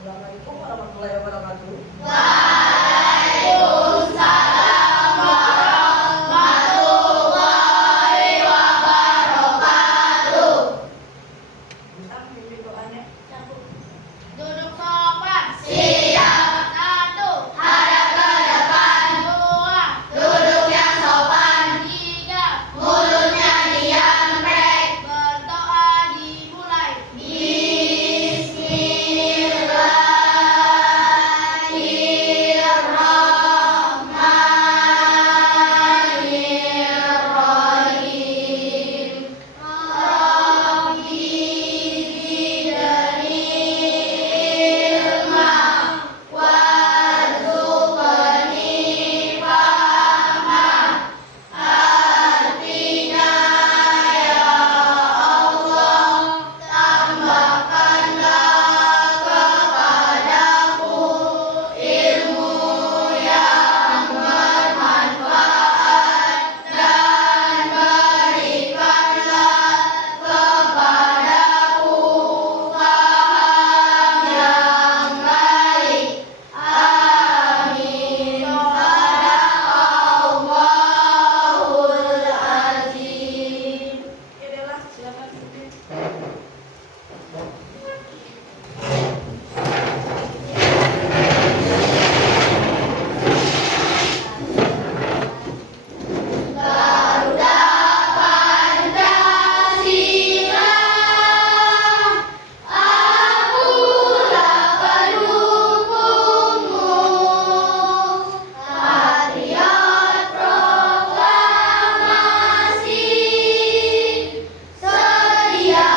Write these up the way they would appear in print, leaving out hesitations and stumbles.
Assalamualaikum warahmatullahi wabarakatuh. Waalaikumsalam warahmatullahi wabarakatuh. Kita pimpin doanya. Duduk sopan. Siap. Satu. Hadap ke depan. Dua. Duduk yang sopan. Tiga. Mulutnya diam. Break. Berdoa dimulai. Bismillahirrahmanirrahim. Rabbi zidni ilma warzuqni fahma. Artinya ya Allah, tambahkanlah kepadaku ilmu yang bermanfaat dan berikanlah kepadaku faham yang baik. Amin. Sadaqallahul azim. Oke, Dela, silakan pimpin. Garuda Pancasila, akulah pendukungmu. Patriot proklamasi, sedia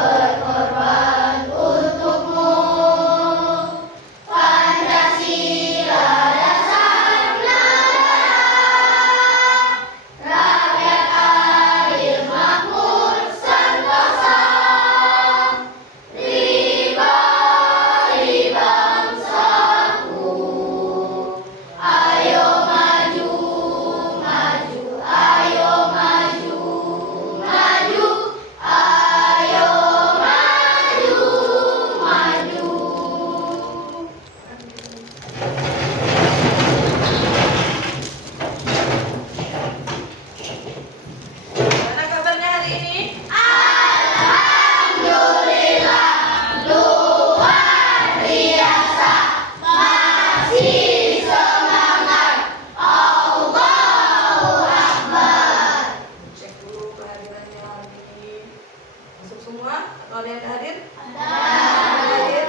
berkorban untukmu. Pancasila dasar negara, rakyat adil makmur sentosa, pribadi bangsaku. Ayo maju, maju, ayo maju, maju, ayo maju, maju. Gimana kabarnya hari ini? Alhamdulillah, luar biasa, masih semangat. Allahu Akbar. Cek dulu kehadirannya hari ini. Masuk semua? Atau ada yang hadir? Ada. Hadir?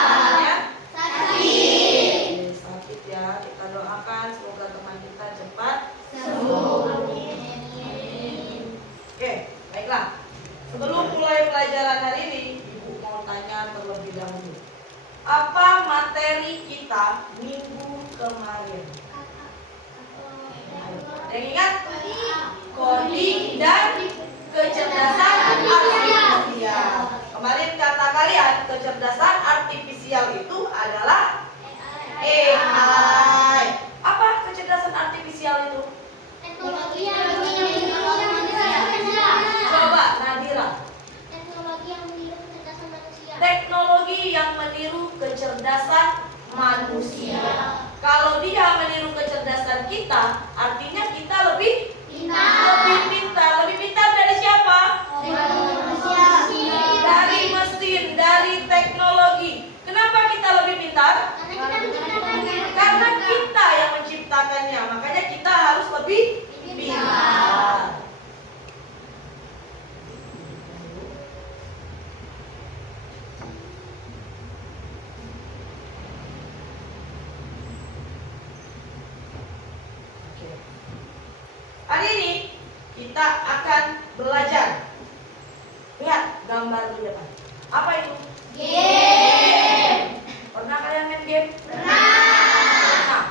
Namanya? Sakit. Sakit ya. Kita doakan semoga teman kita cepat Sembuh. Oke, baiklah. Sebelum mulai pelajaran hari ini, Ibu mau tanya terlebih dahulu. Apa materi kita minggu kemarin? Yang ingat? Coding dan kecerdasan artifisial. Kemarin kata kalian kecerdasan artifisial itu adalah AI. Apa kecerdasan artifisial itu? Teknologi yang meniru manusia. Coba Nadira. Teknologi yang meniru kecerdasan manusia. Teknologi yang meniru kecerdasan manusia. Kalau dia meniru kecerdasan kita, artinya kita lebih pintar. Lebih pintar dari siapa? Dari mesin, dari teknologi. Kenapa kita lebih pintar? Karena kita yang menciptakannya. Makanya kita harus lebih pintar. Oke. Hari ini kita akan belajar. Lihat gambar di depan. Apa itu? Game. Pernah kalian main game? Pernah.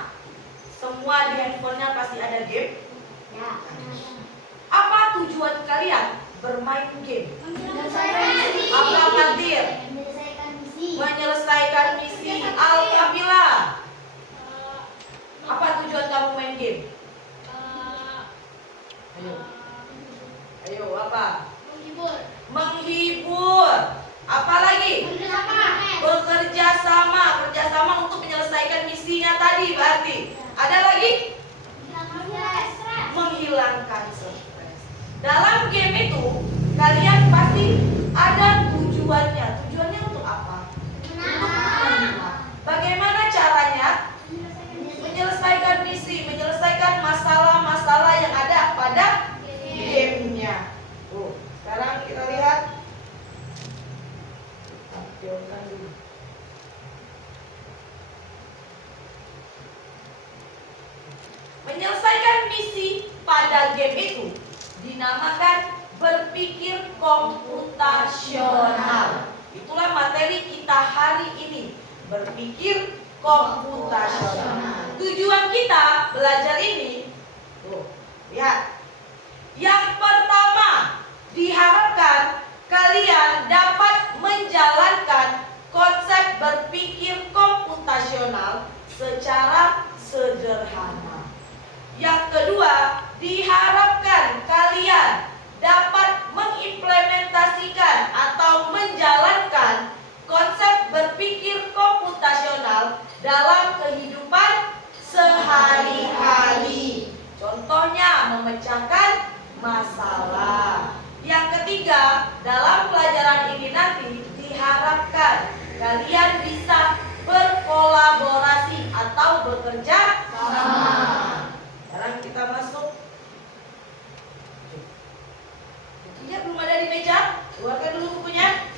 Semua di handphonenya pasti ada game. Ya. tadi berarti. Ada lagi? Stres. Menghilangkan stres. Dalam game itu kalian pasti ada tujuannya. Tujuannya untuk apa? Menang. Bagaimana caranya? Menyelesaikan misi, menyelesaikan masalah-masalah yang ada pada gamenya. Sekarang kita lihat. Jauhkan dulu. Menyelesaikan misi pada game itu dinamakan berpikir komputasional. Itulah materi kita hari ini, berpikir komputasional. Tujuan kita belajar ini, lihat. Yang pertama, diharapkan kalian dapat menjalankan konsep berpikir komputasional secara sederhana. Yang kedua, diharapkan kalian dapat mengimplementasikan atau menjalankan konsep berpikir komputasional dalam kehidupan sehari-hari. Contohnya, memecahkan masalah. Yang ketiga, dalam pelajaran ini nanti diharapkan kalian bisa berkolaborasi atau bekerja sama. Sekarang kita masuk. Bukunya belum ada di meja. Keluarkan dulu bukunya.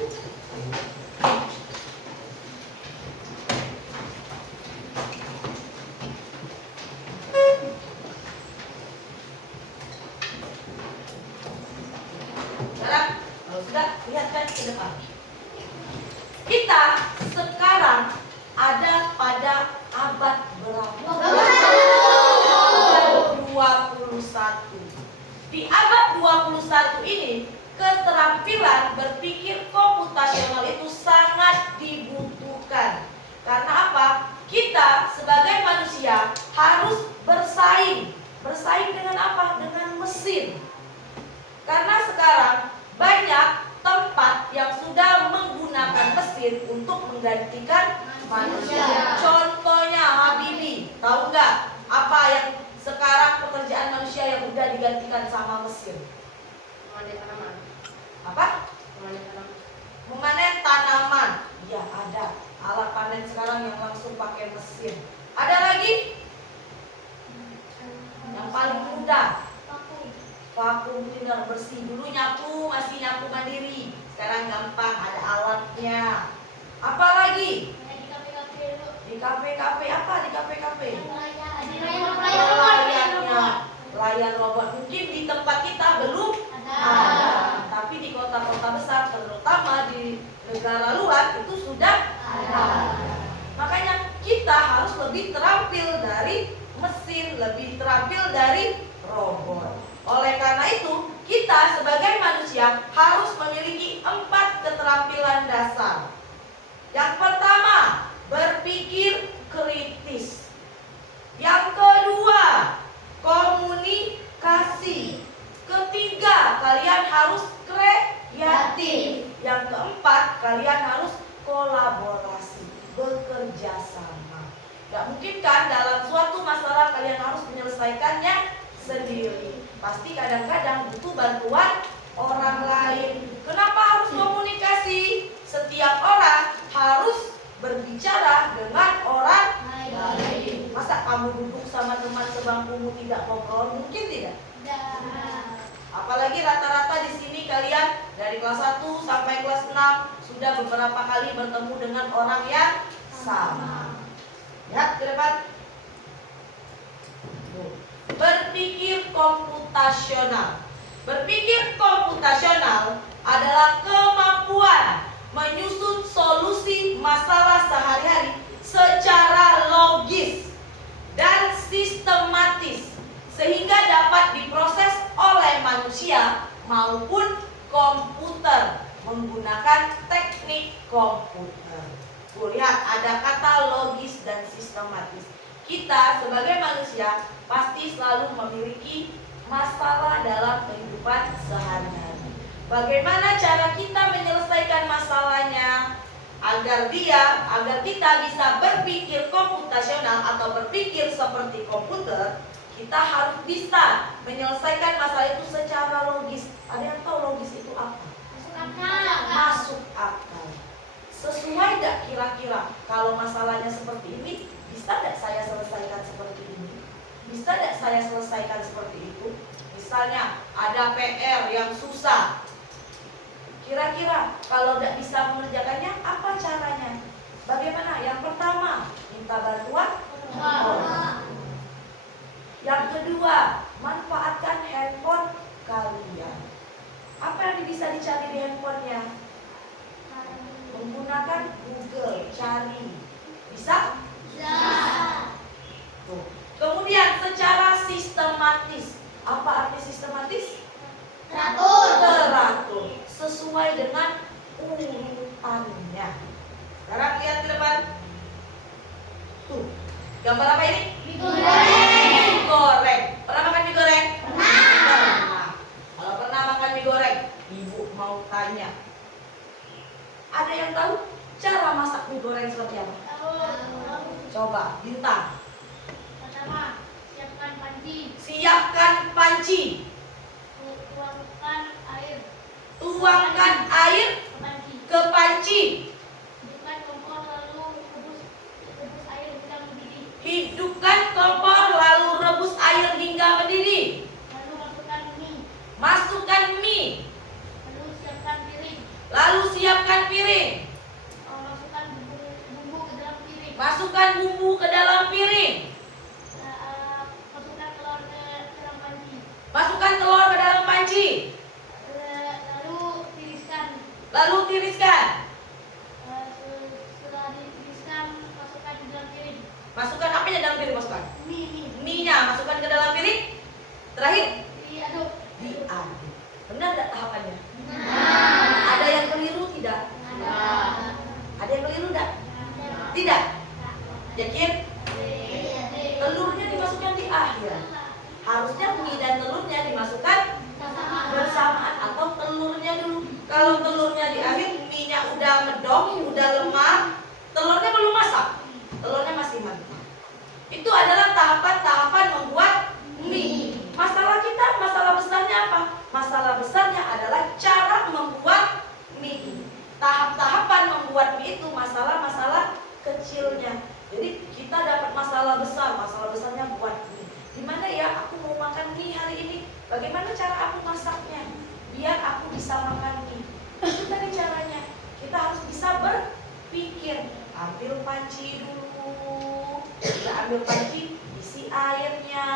Sekarang, kalau sudah, lihatkan ke depan. Kita sekarang ada pada abad berapa? 21. Di abad 21 ini, keterampilan berpikir komputasional itu sangat dibutuhkan. Karena apa? Kita sebagai manusia harus bersaing. Bersaing dengan apa? Dengan mesin. Karena sekarang banyak tempat yang sudah menggunakan mesin untuk menggantikan manusia. Contohnya Habibie, tahu nggak apa yang sekarang pekerjaan manusia yang udah digantikan sama mesin? Memanen tanaman. Apa? Memanen tanaman. Memanen tanaman. Ya ada alat panen sekarang yang langsung pakai mesin. Ada lagi? Yang paling mudah, vakum cleaner, bersih. Dulu nyapu masih nyapu mandiri, sekarang gampang, ada alatnya. Apa lagi? Di kafe-kafe dulu. Di kafe-kafe apa? Di kafe-kafe? Layar Layar robot. Mungkin di tempat kita belum ada, tapi di kota-kota besar, terutama di negara luar itu sudah ada. Makanya kita harus lebih terampil dari mesin, lebih terampil dari robot. Oleh karena itu, kita sebagai manusia harus memiliki 4 keterampilan dasar. Yang pertama, berpikir kritis. Yang kedua, komunikasi. Ketiga, kalian harus kreatif. Yang keempat, kalian harus kolaborasi, bekerja sama. Gak mungkin kan dalam suatu masalah kalian harus menyelesaikannya sendiri. Pasti kadang-kadang butuh bantuan orang lain. Kenapa harus komunikasi? Setiap orang harus berbicara dengan orang lain. Masa kamu duduk sama teman sebangkumu tidak ngobrol? Mungkin tidak. Apalagi rata-rata di sini kalian dari kelas 1 sampai kelas 6 sudah beberapa kali bertemu dengan orang yang sama. Lihat ke depan. Berpikir komputasional. Berpikir komputasional adalah kemampuan menyusun solusi masalah sehari-hari secara logis dan sistematis sehingga dapat diproses oleh manusia maupun komputer menggunakan teknik komputer. Lihat ada kata logis dan sistematis. Kita sebagai manusia pasti selalu memiliki masalah dalam kehidupan sehari-hari. Bagaimana cara kita menyelesaikan masalahnya? agar kita bisa berpikir komputasional atau berpikir seperti komputer, kita harus bisa menyelesaikan masalah itu secara logis. Ada yang tahu logis itu apa? Masuk akal. Sesuai tidak kira-kira kalau masalahnya seperti ini, bisa tidak saya selesaikan seperti ini? Bisa tidak saya selesaikan seperti itu? Misalnya ada PR yang susah. Kira-kira kalau tidak bisa mengerjakannya, apa caranya? Bagaimana? Yang pertama, minta bantuan orang. Yang kedua, manfaatkan handphone kalian. Apa yang bisa dicari di handphonenya? Menggunakan Google, cari. Bisa? Tuh. Kemudian secara sistematis. Apa arti sistematis? Teratur. Sesuai dengan urutannya. Sekarang lihat ke depan. Tuh. Gambar apa ini? Mie goreng. Pernah makan mie goreng? Pernah. Kalau pernah makan mie goreng, ibu mau tanya. Ada yang tahu cara masak mie goreng seperti apa? Coba, Bintang. Pertama, siapkan panci. Siapkan panci. Tuangkan air ke panci. Hidupkan kompor lalu rebus air hingga mendidih. Masukkan mie. Lalu siapkan piring. Masukkan bumbu ke dalam piring. Masukkan telur ke dalam panci. Lalu tiriskan. Setelah ditiriskan, masukkan ke dalam piring. Masukkan apanya dalam piring? Masukkan mie-nya masukkan ke dalam piring. Terakhir Diaduk. diaduk. Benar tidak tahapannya? Ada yang keliru tidak? Ada yang keliru tidak? Tidak. Yakin? Telurnya dimasukkan di akhir. Harusnya mie dan telurnya dimasukkan bersamaan atau telurnya dulu. Kalau telurnya di akhir, mie-nya udah medok, udah lemah, telurnya belum masak, telurnya masih mentah. Itu adalah tahapan-tahapan membuat mie. Masalah kita, masalah besarnya apa? Masalah besarnya adalah cara membuat mie. Tahap-tahapan membuat mie itu masalah-masalah kecilnya. Jadi kita dapat masalah besarnya buat mie. Gimana ya, aku mau makan mie hari ini? Bagaimana cara aku masaknya? Biar aku bisa makan mie. Itu tadi caranya. Kita harus bisa berpikir. Ambil panci dulu. Kita ambil panci, isi airnya.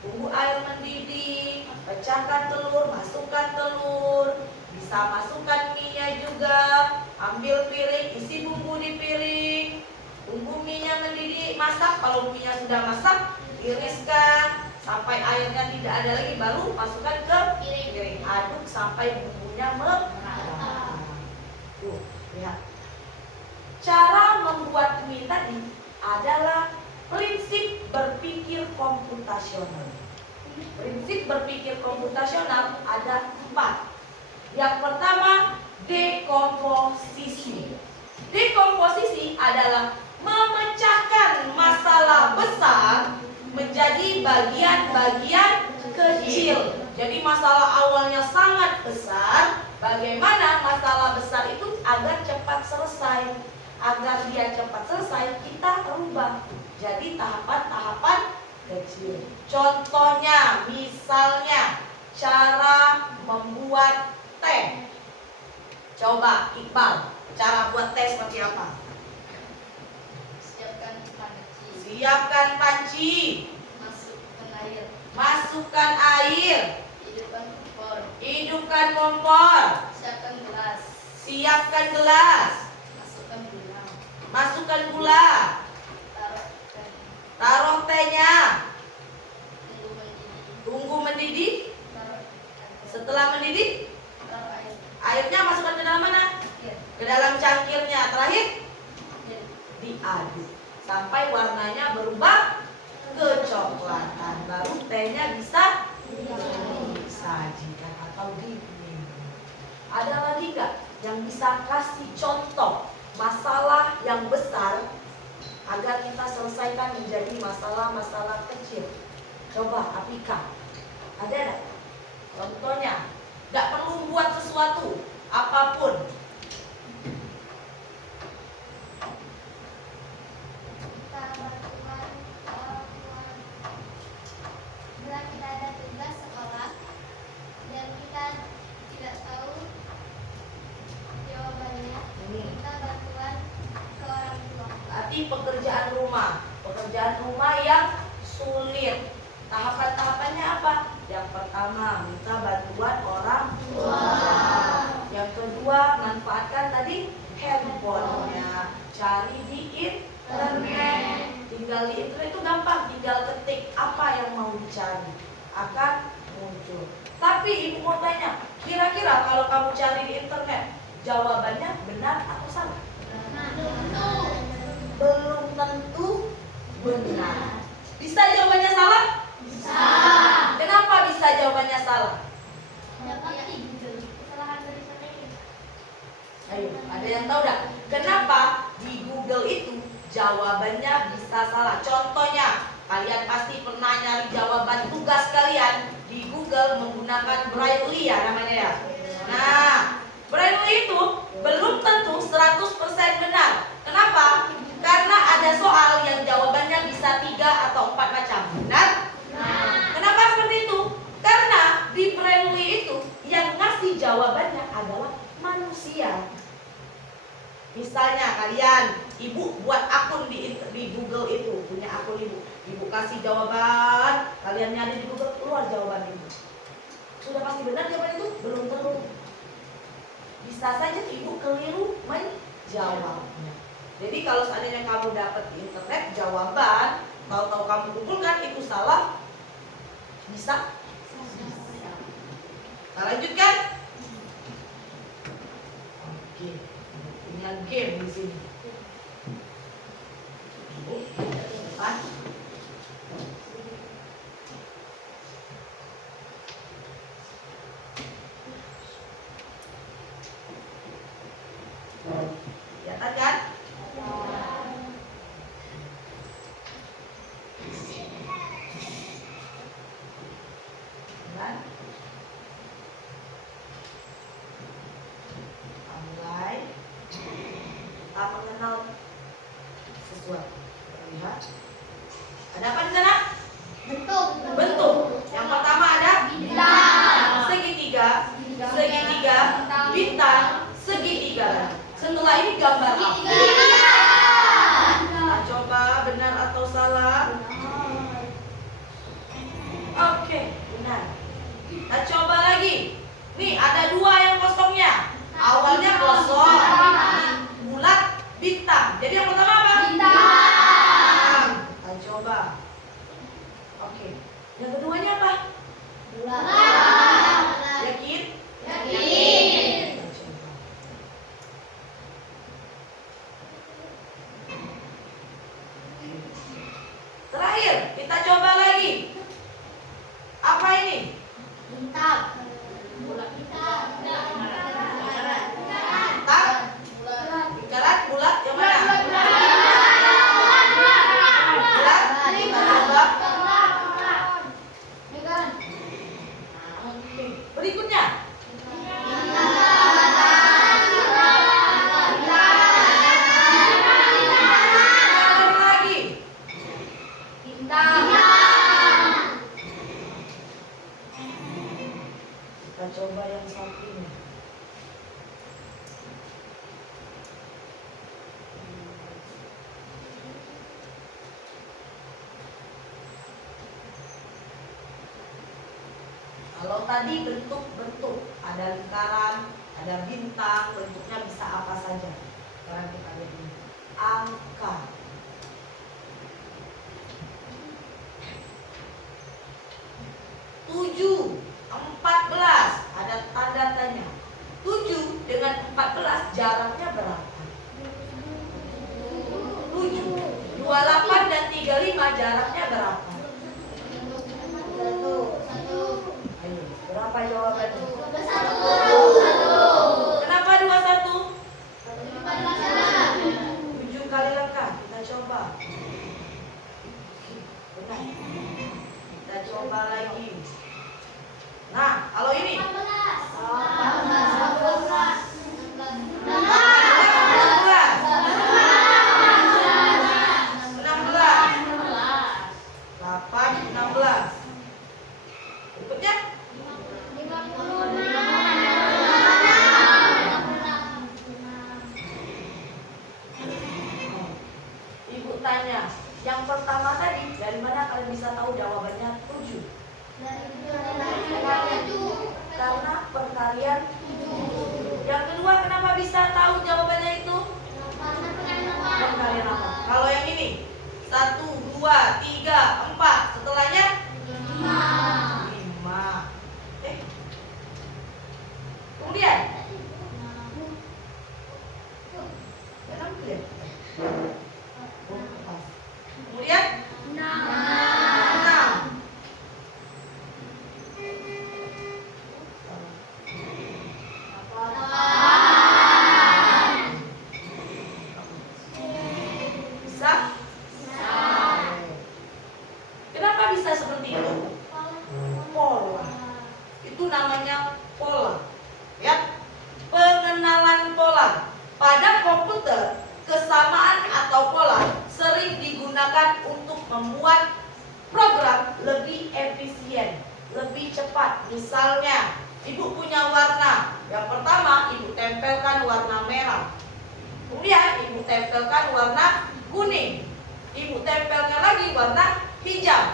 Tunggu air mendidih. Pecahkan telur, masukkan telur. Bisa masukkan mie-nya juga. Ambil piring, isi bumbu di piring. Tunggu mie-nya mendidih, masak. Kalau mie-nya sudah masak, tiriskan sampai airnya tidak ada lagi, baru masukkan ke piring. Aduk sampai bumbunya merata. Tuh, lihat. Cara membuat mie tadi adalah prinsip berpikir komputasional. Prinsip berpikir komputasional ada 4. Yang pertama, dekomposisi. Dekomposisi adalah memecahkan masalah besar menjadi bagian-bagian kecil. Jadi masalah awalnya sangat besar. Bagaimana masalah besar itu agar cepat selesai? Agar dia cepat selesai, kita rubah jadi tahapan-tahapan kecil. Contohnya, misalnya cara membuat teh. Coba Iqbal, cara buat teh seperti apa? Siapkan panci. Masukkan air. Hidupkan kompor. Siapkan gelas. Masukkan gula. Taruh tehnya. Tunggu mendidih. Setelah mendidih, airnya masukkan ke dalam mana? Ke dalam cangkirnya. Terakhir, diaduk sampai warnanya berubah kecoklatan. Baru tehnya bisa disajikan atau diminum. Ada lagi nggak yang bisa kasih contoh masalah-masalah kecil. Coba Apika, ada nggak? Contohnya, nggak perlu buat sesuatu apapun. Kita bantuan orang tua. Bila kita ada tugas sekolah dan kita tidak tahu jawabannya, Ini kita bantuan ke orang tua. berarti pekerjaan rumah yang sulit. Tahapan-tahapannya apa? Yang pertama, minta bantuan orang tua. Yang kedua, manfaatkan tadi handphonenya, cari di internet. Tinggal di internet itu gampang, tinggal ketik apa yang mau dicari, akan muncul. Tapi ibu mau tanya, kira-kira kalau kamu cari di internet, jawabannya benar atau salah? Belum tentu benar. Bisa jawabannya salah? Bisa. Kenapa bisa jawabannya salah? Kesalahan dari sana ini. Ayo, ada yang tahu enggak? Kenapa di Google itu jawabannya bisa salah? Contohnya, kalian pasti pernah nyari jawaban tugas kalian di Google menggunakan Braille ya namanya ya. Nah, Braille itu belum tentu 100% benar. Kenapa? Karena ada soal yang jawabannya bisa 3 atau 4 macam. Benar? Kenapa seperti itu? Karena di Braille itu yang ngasih jawabannya adalah manusia. Misalnya kalian, ibu buat akun di Google itu, punya akun ibu. Ibu kasih jawaban, kalian nyari di Google, keluar jawaban ibu. Sudah pasti benar jawaban itu? Belum tentu. Bisa saja ibu keliru menjawabnya. Jadi kalau seandainya kamu dapat di internet jawaban, tahu-tahu kamu kumpulkan itu salah, bisa. Kita lanjutkan. Oke, punya game di sini. Ibu, depan. Kelihatan kan? Kan? Mulai kita mengenal sesuatu. Lihat. Ada apa di sana? Bentuk. Yang pertama ada segitiga, bintang, segitiga. Setelah ini gambar apa? Nah, coba benar atau salah? Oke, benar. Nah, coba lagi. Nih, ada 2 yang kosongnya. Awalnya kosong, bulat, bintang. Jadi yang pertama apa? Bintang. Kita coba. Oke. Yang keduanya apa? Yakin? Kita coba. Terakhir, kita coba lagi. Apa ini? Tak? Lingkaran, bulat, yang mana? Bulat, kita coba. Oke. Berikutnya. Lagi. Kita coba yang satu ini. Kalau tadi bentuk-bentuk, ada lingkaran, ada bintang, bentuknya bisa apa saja. Sekarang kita lihat ini. Angka. Tujuh, 14, ada tanda tanya. 7 dengan 14 jaraknya berapa? 7. 28 dan 35 jaraknya berapa? Ayo, berapa jawabannya? Kenapa 21? 7 kali lengkap, kita coba. Kita coba lagi. Nah, kalau ini 16. Berikutnya Ibu tanya, yang pertama tadi dari mana kalian bisa tahu jawabannya 7? Karena perkalian 7. Yang kedua, kenapa bisa tahu jawabannya itu? Perkalian apa? Kalau yang ini 1, 2, 3, 4. Setelahnya 5. Kemudian Kemudian 6. Bisa? Kenapa bisa seperti itu? Pola. Itu namanya pola. Ya. Pengenalan pola. Pada komputer, kesamaan atau pola sering digunakan untuk membuat program lebih efisien, lebih cepat. Misalnya, ibu punya warna. Yang pertama, ibu tempelkan warna merah. Kemudian, ibu tempelkan warna kuning. Ibu tempelkan lagi warna hijau.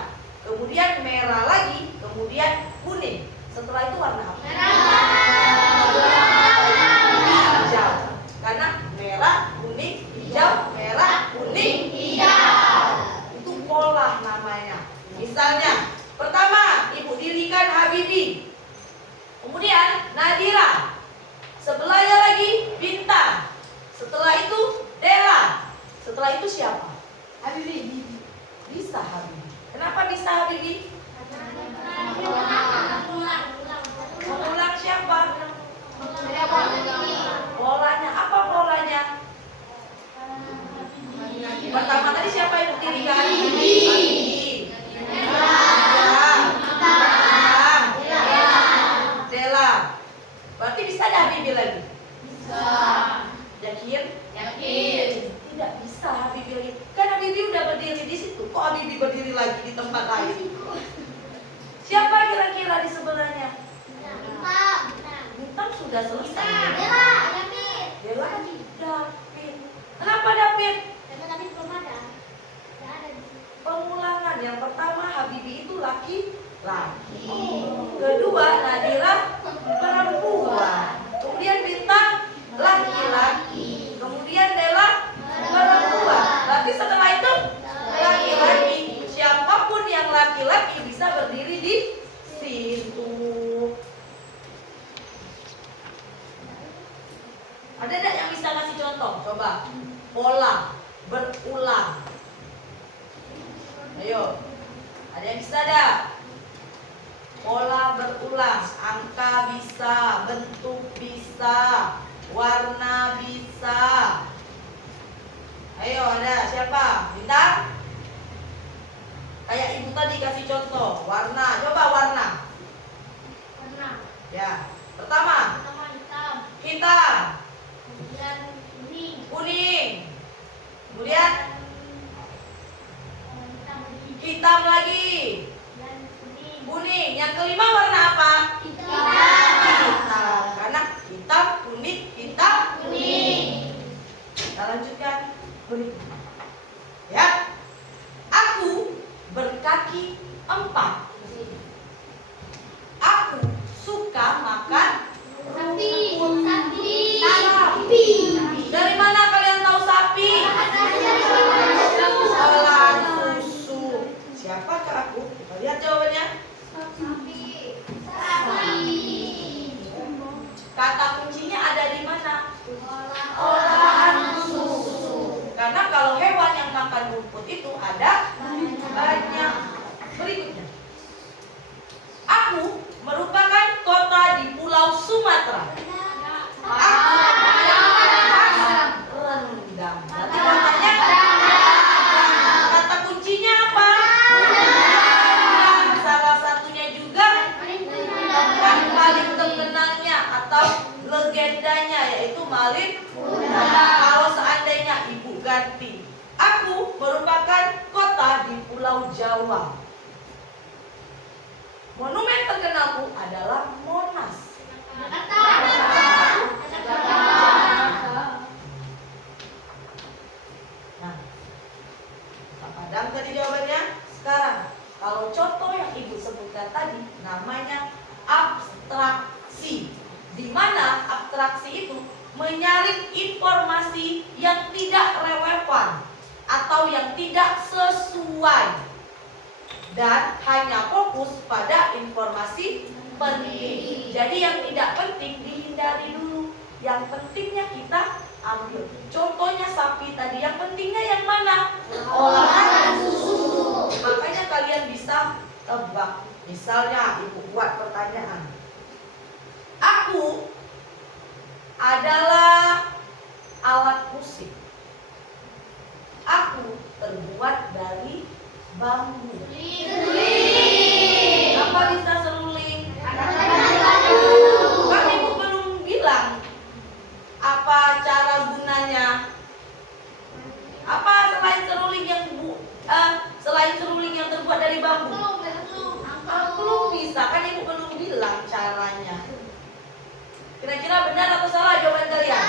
Kemudian merah lagi, kemudian kuning. Setelah itu warna apa? Hijau. Karena merah, kuning, hijau, merah, kuning, hijau. Itu pola namanya. Misalnya, pertama ibu dirikan Habibie. Kemudian Nadira. Sebelahnya lagi Bintang. Setelah itu Della. Setelah itu siapa? Habibie. Bisa Habibie. Kenapa bisa Habibie? Mengulang siapa? Polanya. Apa polanya? Pertama tadi siapa yang dirikan? Habibie. Della. Berarti bisa ada Habibie lagi? Bisa. Yakin? Yakin. Tidak bisa Habibie lagi. Kan Habibie udah berdiri di situ. Kok Habibie berdiri lagi di tempat lain? Siapa kira-kira di sebelahnya? Bintang sudah selesai. Della David. Kenapa David? Pengulangan. Yang pertama Habibie itu laki-laki. Kedua Nadira perempuan. Kemudian Bintang laki-laki. Kemudian Della perempuan. Berarti setelah itu laki-laki. Siapapun yang laki-laki bisa berdiri di situ. Ada enggak yang bisa kasih contoh? Coba. Pola berulang. Ayo. Ada yang bisa enggak? Pola berulang. Angka bisa, bentuk bisa, warna bisa. Ayo, ada siapa? Bintang? Kayak ibu tadi kasih contoh. Warna. Coba warna. Ya. Pertama. Hitam. Kuning. Kemudian hitam lagi. Kuning. Yang kelima warna apa? Hitam. Karena hitam, kuning, hitam, kuning. Kita lanjutkan berikutnya. Ya. Aku berkaki 4. Aku suka makan sapi. Dari mana kalian tahu sapi? Olahan susu. Siapakah aku? Kita lihat jawabannya. Kata kuncinya ada di mana? Olahan susu. Karena kalau hewan yang makan rumput itu ada banyak. Berikutnya. Aku merupakan kota di Pulau Sumatera. Rendang. Berarti kotanya kata kuncinya apa? Berarti aku merupakan kota di Pulau Jawa. Monumen terkenalku adalah Monas. Nah, Pak Padang tadi jawabannya. Sekarang, kalau contoh yang Ibu sebutkan tadi namanya abstraksi. Di mana abstraksi itu menyaring informasi yang tidak relevan atau yang tidak sesuai dan hanya fokus pada informasi penting. Jadi yang tidak penting dihindari dulu. Yang pentingnya kita ambil. Contohnya sapi tadi, yang pentingnya yang mana? Olahan susu. Makanya kalian bisa tebak. Misalnya Ibu buat pertanyaan. Aku adalah alat musik. Aku terbuat dari bambu. Kenapa bisa seruling? Kan Ibu belum bilang apa cara gunanya. Apa selain seruling yang terbuat dari bambu? Belum bisa, kan Ibu belum bilang caranya. Kira-kira benar atau salah jawaban kalian?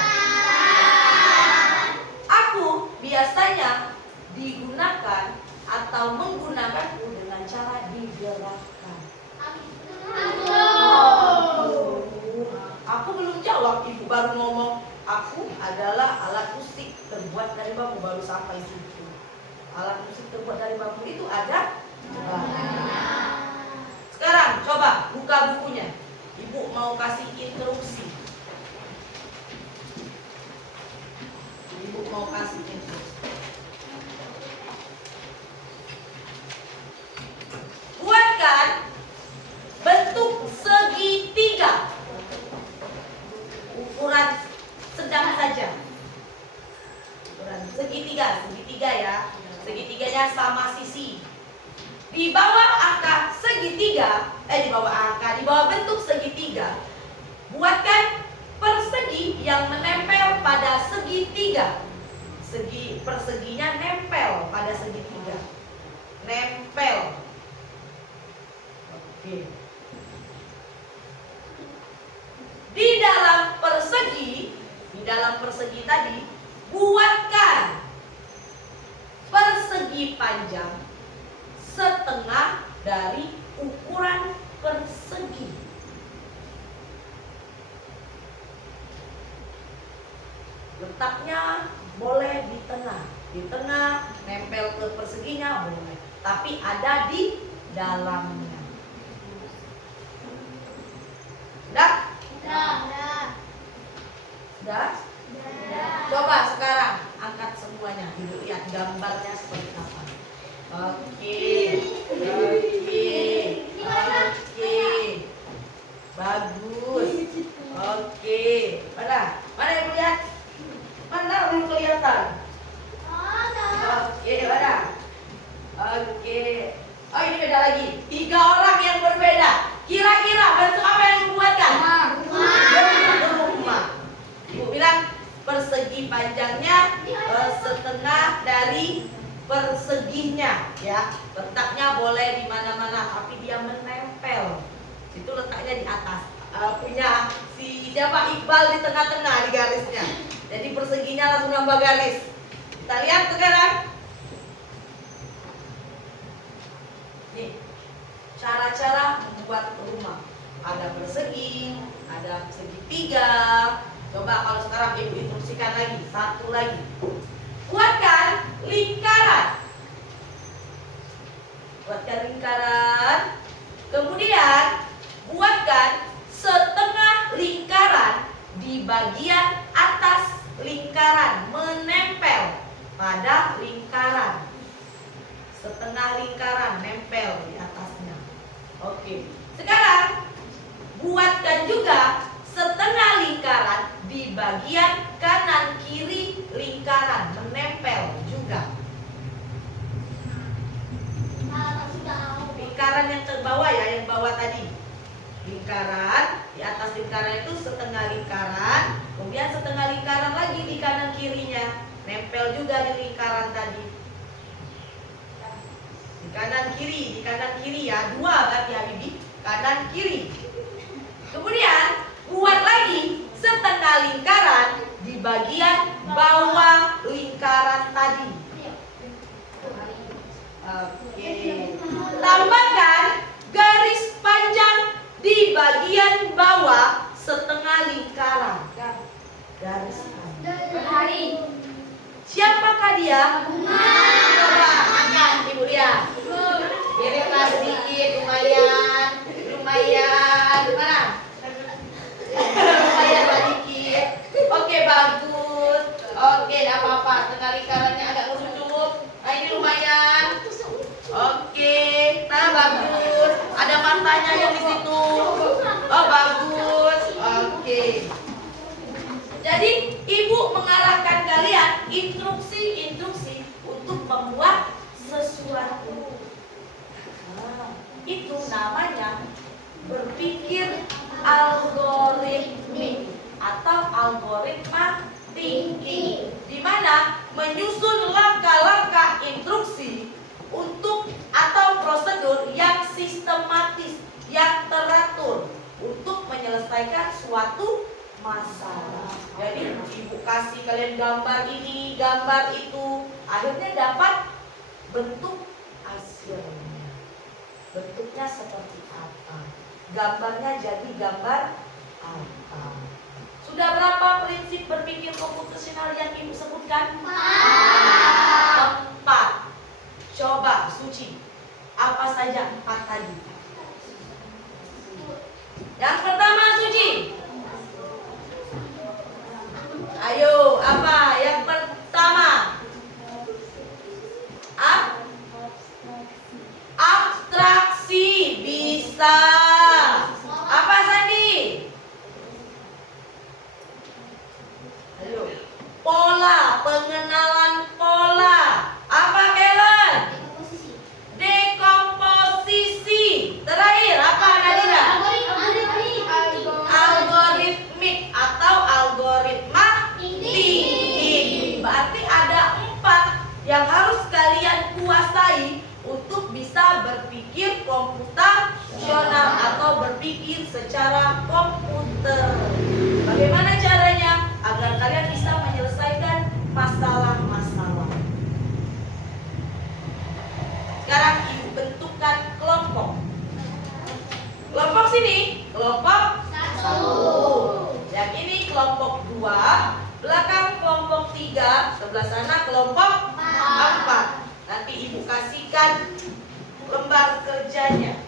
Aku biasanya digunakan atau menggunakanku dengan cara digerakkan. Aku belum jawab, Ibu baru ngomong aku adalah alat musik terbuat dari bambu, baru sampai situ. Alat musik terbuat dari bambu itu ada? Sekarang coba buka bukunya. Ibu mau kasih instruksi. Ibu mau kasih instruksi. Buatkan bentuk segitiga. Ukuran sedang saja. Ukuran segitiga ya. Segitiganya sama sisi. Di bawah angka segitiga, di bawah bentuk segitiga, buatkan persegi yang menempel pada segitiga. Perseginya nempel pada segitiga. Nempel. Oke. Di dalam persegi tadi, buatkan persegi panjang setengah dari ukuran persegi. Letaknya boleh di tengah nempel ke perseginya boleh, tapi ada di dalamnya. Sudah? Sudah? Coba sekarang angkat semuanya, Ibu lihat gambarnya seperti apa. Oke. Bagus. Oke. Mana Ibu lihat? Mana belum kelihatan? Oke, mana? Oke. Oh, ini beda lagi. 3 orang yang berbeda. Kira-kira bentuk apa yang dibuatkan? Bentuk rumah. Ibu bilang persegi panjangnya setengah dari perseginya, ya. Letaknya boleh di mana-mana, tapi dia menempel. Itu letaknya di atas. Punya si siapa, Iqbal, di tengah-tengah di garisnya. Jadi perseginya langsung nambah garis. Kita lihat sekarang. Nih, cara-cara membuat rumah. Ada persegi, ada segitiga. Coba kalau sekarang Ibu instruksikan lagi, satu lagi. Buatkan lingkaran. Kemudian buatkan setengah lingkaran di bagian atas lingkaran, menempel pada lingkaran. Setengah lingkaran nempel di atasnya. Oke. Sekarang buatkan juga setengah lingkaran di bagian kanan kiri lingkaran, menempel juga. Lingkaran yang terbawah ya, yang bawah tadi. Lingkaran, di atas lingkaran itu setengah lingkaran, kemudian setengah lingkaran lagi di kanan kirinya, nempel Tempel juga di lingkaran tadi. Di kanan kiri ya. Dua berarti Habibi. Kanan kiri. Kemudian buat lagi setengah lingkaran di bagian bawah lingkaran tadi. Oke. Tambahkan garis panjang di bagian bawah setengah lingkaran. Garis panjang. Siapakah dia? Coba angkat Ibu lihat. Miriplah sedikit, lumayan. Mana? Lumayan sedikit. Oke, bagus. Oke, tidak apa-apa. Setengah lingkarannya agak meruncuk. Nah, ini lumayan. Oke, nah bagus. Ada matanya yang di situ. Oh, bagus. Oke. Jadi, Ibu mengarahkan kalian instruksi untuk membuat sesuatu. Nah, itu namanya berpikir algoritmik atau algoritma thinking, di mana menyusun langkah-langkah instruksi untuk atau prosedur yang sistematis, yang teratur untuk menyelesaikan suatu masalah. Jadi Ibu kasih kalian gambar ini, gambar itu, akhirnya dapat bentuk hasilnya. Bentuknya seperti apa? Gambarnya jadi gambar apa? Sudah berapa prinsip berpikir komputasional yang Ibu sebutkan? 4. Coba Suci, apa saja 4 tadi? Yang pertama Suci. Ayo, apa? Yang pertama. Abstraksi bisa. Apa Sandi? Ayo. Pola, pengenalan pola. Apa Kellen? Dekomposisi. Terakhir apa Nadira? Algoritmik atau algoritma thinking. Berarti ada 4 yang harus kalian kuasai untuk bisa berpikir komputasional atau berpikir secara komputer. Bagaimana caranya? Agar kalian bisa menyelesaikan masalah-masalah. Sekarang Ibu bentukkan kelompok. Kelompok sini, kelompok 1. Yang ini kelompok 2, belakang kelompok 3, sebelah sana kelompok 4. Nanti Ibu kasihkan lembar kerjanya.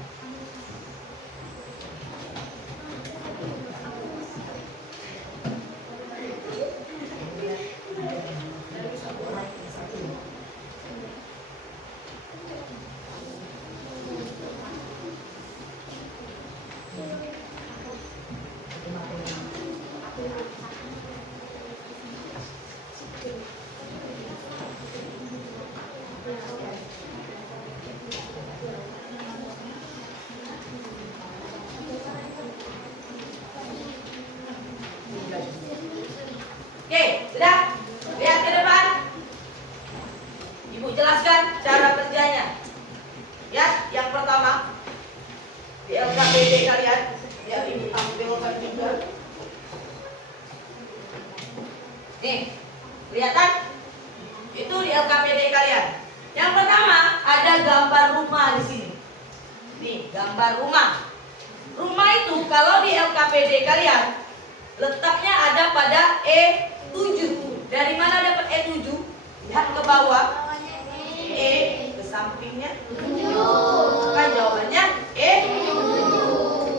Oke, sudah? Lihat ke depan. Ibu jelaskan cara kerjanya. Ya, yang pertama di LKPD kalian. Ya, Ibu tampilkan juga. Nih, kelihatan? Itu di LKPD kalian. Yang pertama ada gambar rumah di sini. Nih, gambar rumah. Rumah itu kalau di LKPD kalian letaknya ada pada E7. Dari mana dapat E7? Lihat ke bawah. E ke sampingnya 7. Maka jawabannya E7.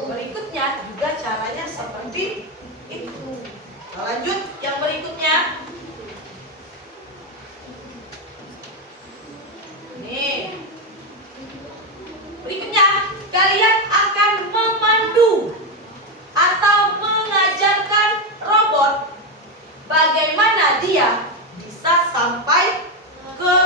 Berikutnya juga caranya seperti itu. Nah, lanjut yang berikutnya. Nih. Berikutnya kalian akan memandu atau mengajarkan robot bagaimana dia bisa sampai ke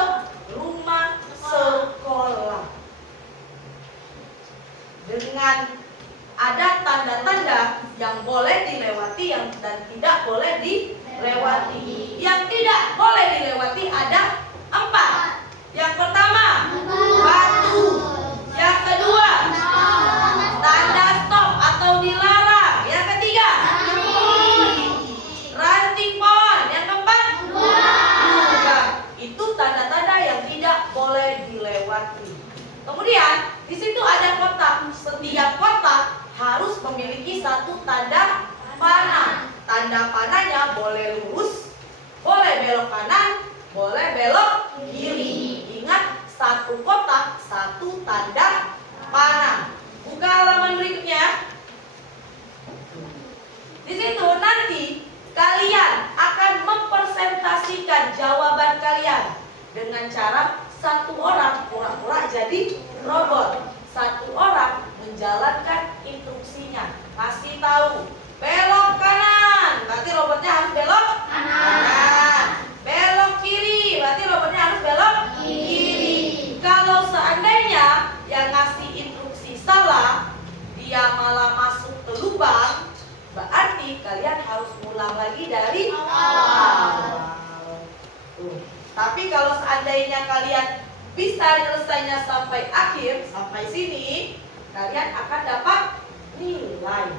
satu tanda panah. Tanda panahnya boleh lurus, boleh belok kanan, boleh belok kiri. Ingat, satu kotak, satu tanda panah. Buka halaman berikutnya. Di situ nanti kalian akan mempresentasikan jawaban kalian dengan cara satu orang pura-pura jadi robot. Satu orang menjalankan instruksinya. Kasih tahu, belok kanan, berarti robotnya harus belok kanan. Belok kiri, berarti robotnya harus belok kiri. Kalau seandainya yang ngasih instruksi salah, dia malah masuk ke lubang, berarti kalian harus ulang lagi dari awal. Tapi kalau seandainya kalian bisa nyelesainya sampai akhir, sampai sini, kalian akan dapat nilai.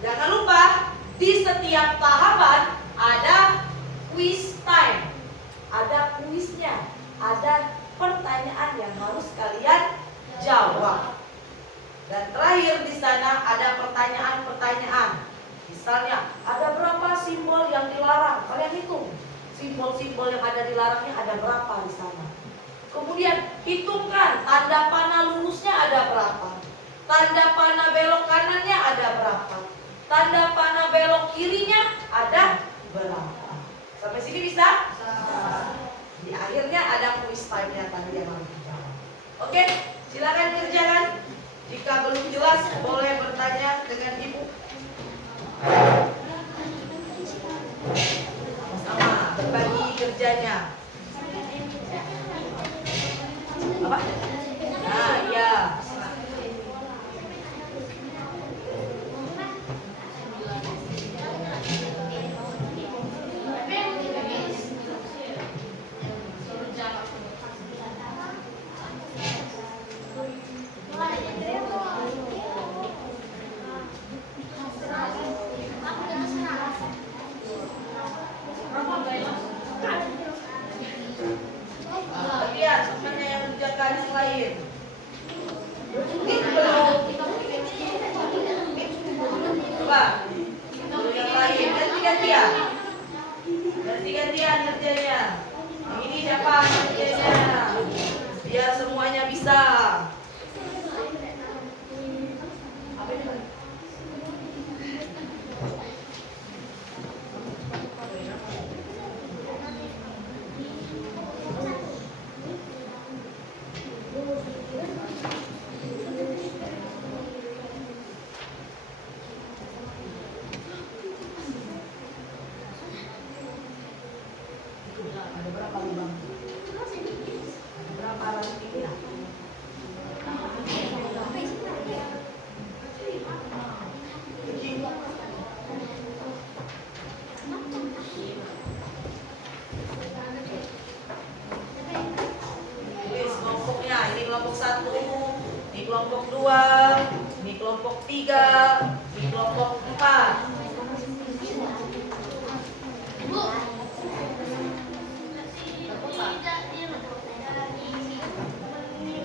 Jangan lupa, di setiap tahapan ada quiz time. Ada kuisnya, ada pertanyaan yang harus kalian jawab. Dan terakhir di sana ada pertanyaan-pertanyaan. Misalnya, ada berapa simbol yang dilarang? Kalian hitung. Simbol-simbol yang ada dilarangnya ada berapa di sana. Kemudian hitungkan tanda panah lurusnya ada berapa. Tanda panah belok kanannya ada berapa. Tanda panah belok kirinya ada berapa. Sampai sini bisa? Di akhirnya ada quiz time-nya tadi yang harus dijawab. Oke, silakan kerjakan. Jika belum jelas boleh bertanya dengan ibu. Sama berbagi kerjanya. Apa? Nah, iya. Lihat temannya yang mengerjakan yang lain. Coba yang lain ganti-gantian. Ganti-gantian kerjanya. Yang ini siapa kerjanya? Biar semuanya bisa. Apa ini? Ada berapa lubang? Ada berapa rantingnya? Tulis kelompoknya. Ini kelompok 1, ini kelompok 2, ini kelompok 3, ini kelompok 4.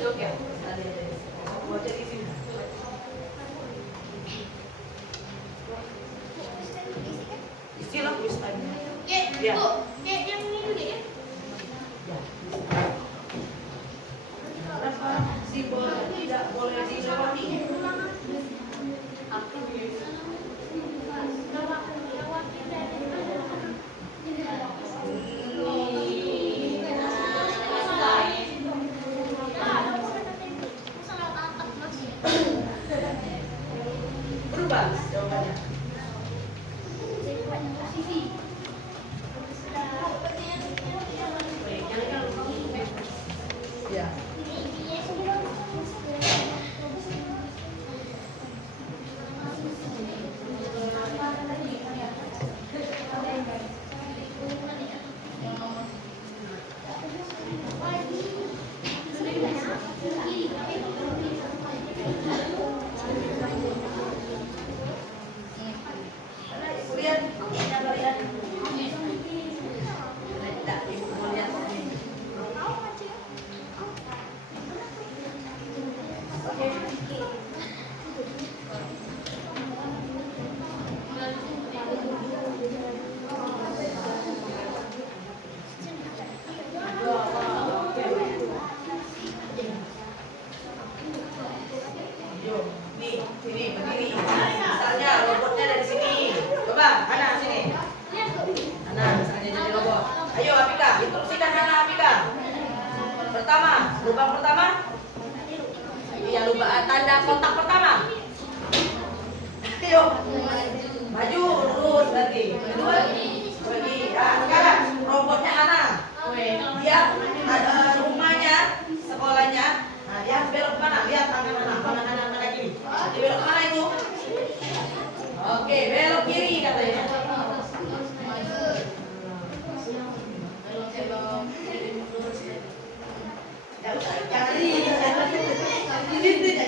Oke, ada. Baca di sini. Istilah quiz time. Ya. Yang ini juga ya. Ya. Simbol tidak boleh dilewati. lubang pertama. Iya, lubang tanda kotak pertama. Ayo. Maju, lurus berarti. Kedua, bagi. Nah, sekarang robotnya Ana. Dia ada rumahnya, sekolahnya. Nah, dia belok kemana? Lihat tangan Ana, mana kiri. Dia belok kemana itu? Oke, belok kiri katanya.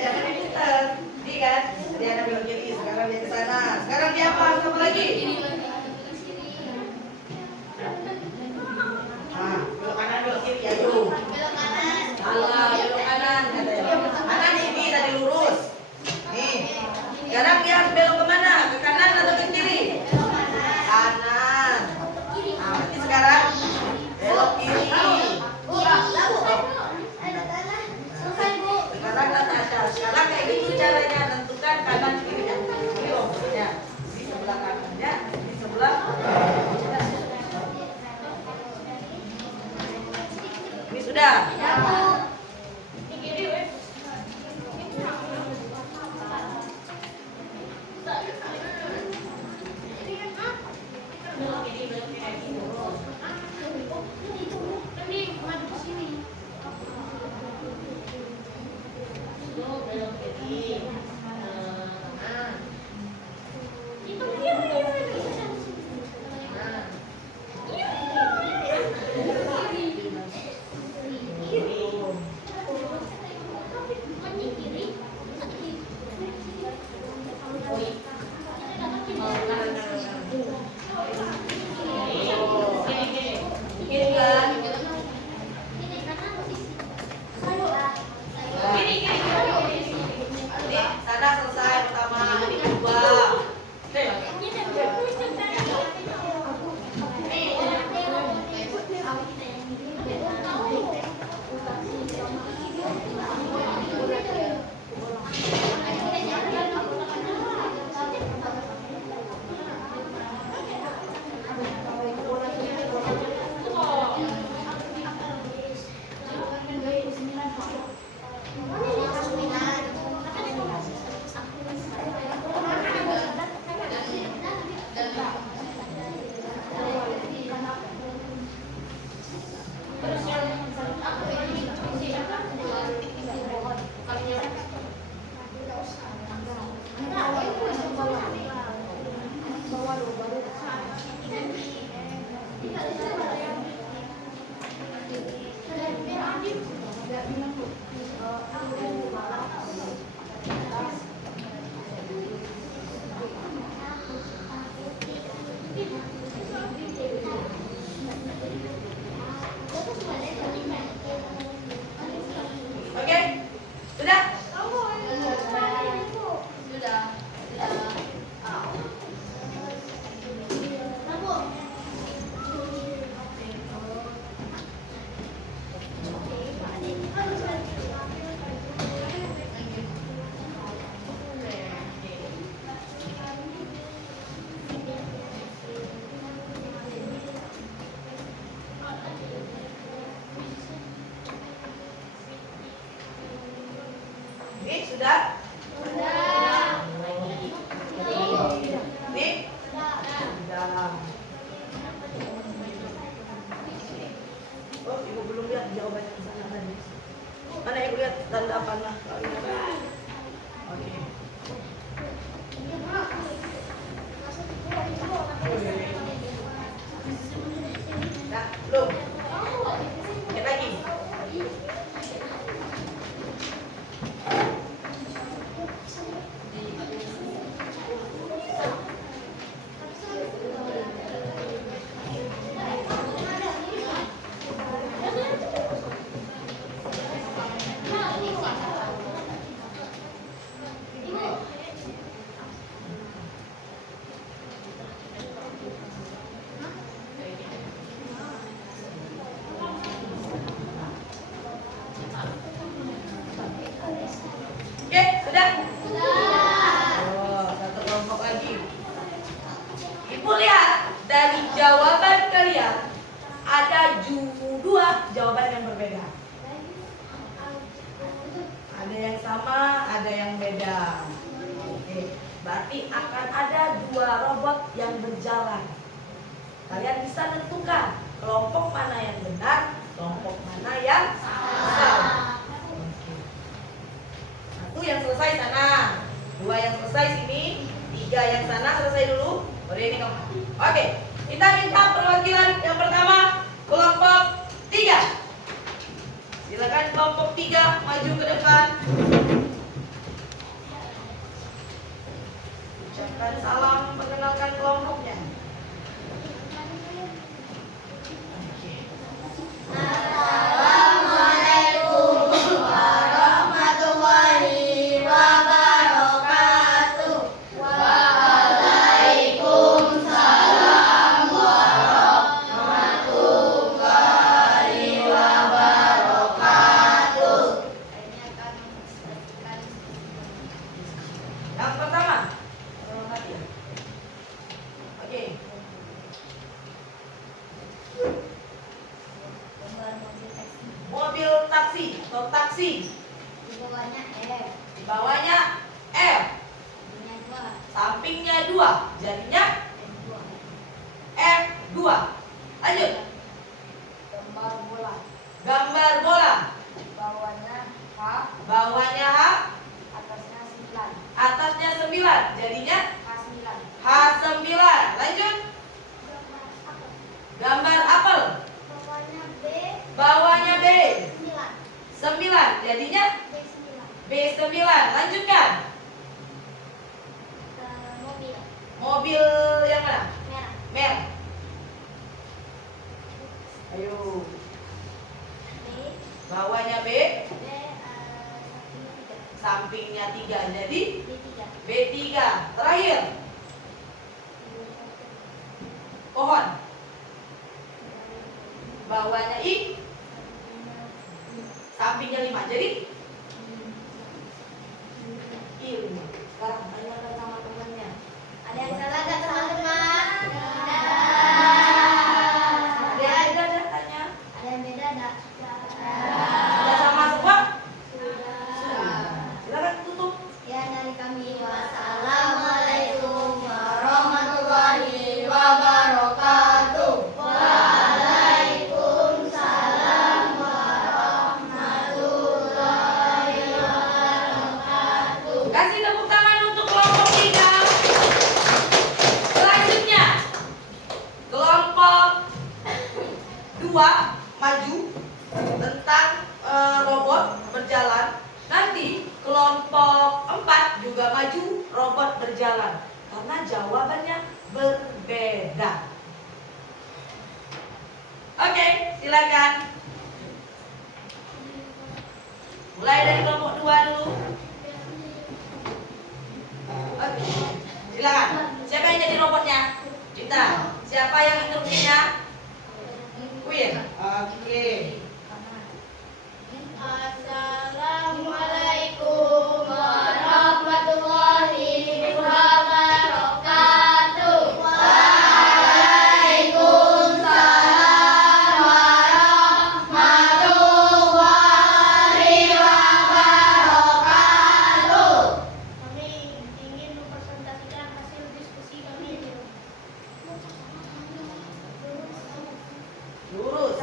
Jangan diputar. Ini kan, dia ada belok kiri. Sekarang dia ke sana. Sekarang dia apa? Apa lagi? Nah, belok kanan, belok kiri, ayo. Alah, belok kanan katanya. Kanan ini tadi lurus. Nih. Sekarang dia harus belok kemana? Ke kanan atau ke kiri? Kanan. Nah, berarti sekarang belok kiri. Sekarang Natasha. Sekarang kayak gitu caranya tentukan kanan kiri. Ini maksudnya di sebelah kanannya, di sebelah. Ini sudah. Sana selesai pertama, ini kedua. Oke, sudah? Ini sudah? Ini? Sudah. Oh, ibu belum lihat jawabannya di sana tadi. Mana ibu lihat tanda panah? Oke. Nah, belum. Lihat lagi. Oke, sudah? Oh, satu kelompok lagi. Ibu lihat, dari jawaban kalian ada dua jawaban yang berbeda. sama, ada yang beda. Oke, berarti akan ada 2 robot yang berjalan. Kalian bisa tentukan kelompok mana yang benar, kelompok mana yang salah. Oke. 1 yang selesai sana, 2 yang selesai sini, 3 yang sana selesai dulu. Baru ini kamu. Oke, kita minta perwakilan yang pertama kelompok 3. Silakan kelompok 3 maju ke depan. Ucapkan salam, perkenalkan kelompoknya. Assalamualaikum warahmatullahi wabarakatuh. Waalaikumsalam warahmatullahi wabarakatuh. Yang pertama. Oke. Mobil taksi atau taksi. Di bawahnya F. Di bawahnya F. Sampingnya 2. Sampingnya 2. Jadinya F2. Lanjut. Gambar bola. Gambar bola. Bawahnya H. Bawahnya H. Atasnya 9. Atasnya 9. Jadinya H9. H9. Lanjut. Gambar apel. Bawahnya B. Bawahnya B. 9. 9. Jadinya B9. B9. Lanjutkan. Mobil. Mobil yang mana? Merah. Merah. Ayo. B. Bawahnya B. B. Sampingnya 3. Jadi B3. B3. Terakhir. Pohon. Bawahnya I. Sampingnya 5. Jadi I5. Sekarang tanyakan sama temannya. Ada yang salah nggak teman-teman? Ada yang beda ada tanya. Ada yang beda nggak? Sudah sama semua? Sudah. Silakan tutup. Ya, dari kami wassalamualaikum warahmatullahi wabarakatuh. Waalaikumsalam warahmatullahi wabarakatuh. Kasih tepuk tangan untuk kelompok 3. Selanjutnya kelompok 2 maju tentang robot berjalan. Nanti kelompok 4 juga maju robot berjalan. Karena jawabannya berbeda. Oke, silakan. Mulai dari kelompok 2 dulu. Oke, silakan. Siapa yang jadi robotnya? Kita. Siapa yang instruksinya? Queen. Oke. Assalamualaikum warahmatullahi wabarakatuh. Waalaikumsalam warahmatullahi wabarakatuh. Kami ingin mempresentasikan hasil diskusi kami. Lurus.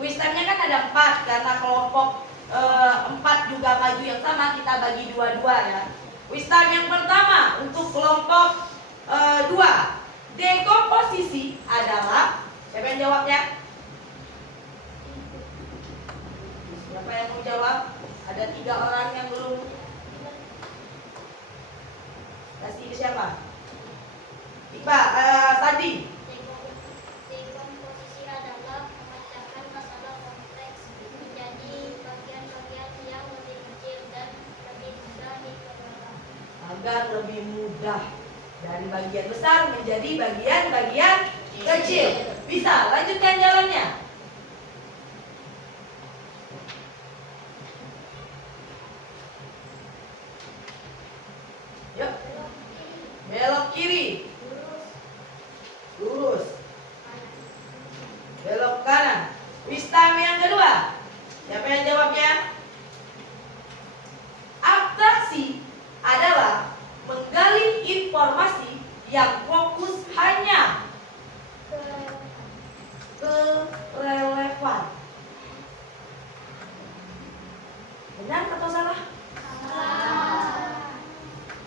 Quiz time-nya kan ada 4 karena kelompok 4 juga maju yang sama, kita bagi 2-2 ya. Quiz time yang pertama untuk kelompok 2. Dekomposisi adalah, siapa yang jawabnya? Siapa yang mau jawab? Ada 3 orang yang belum. Kasih siapa? Iqbal, Sadi. Dekomposisi adalah memecahkan masalah kompleks menjadi bagian-bagian yang lebih kecil dan lebih mudah dikelola. Agar lebih mudah dari bagian besar menjadi bagian-bagian kecil. Bisa, lanjutkan jalannya. Yuk, belok kiri. Lurus. yang fokus hanya ke relevan. Benar atau salah?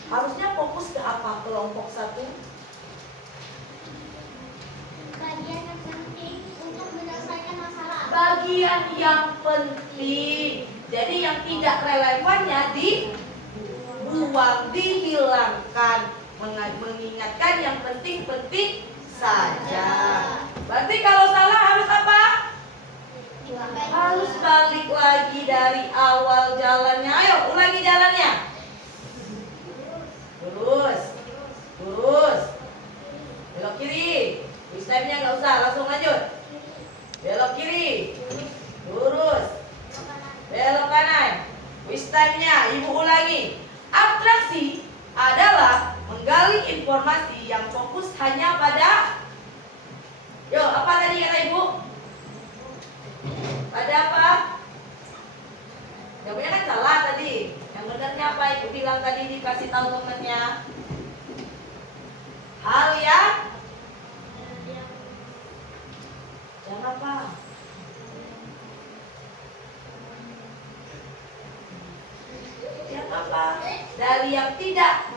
Harusnya fokus ke apa kelompok 1? Bagian yang penting untuk menyelesaikan masalah. Bagian yang penting. Jadi yang tidak relevannya dibuang, dihilangkan. Mengingatkan yang penting-penting saja. Berarti kalau salah harus apa? Harus balik lagi dari awal jalannya. Ayo ulangi jalannya. Lurus, belok kiri. Quiz time-nya nggak usah, langsung lanjut. Belok kiri, lurus, belok kanan. Quiz time-nya ibu ulangi. Abstraksi adalah menggali informasi yang fokus hanya pada. Yo, apa tadi kata ibu? Pada apa? Jawabannya kan salah tadi. Yang benarnya apa? Ibu bilang tadi dikasih tahu temennya. Hal yang apa? Yang apa? Dari yang tidak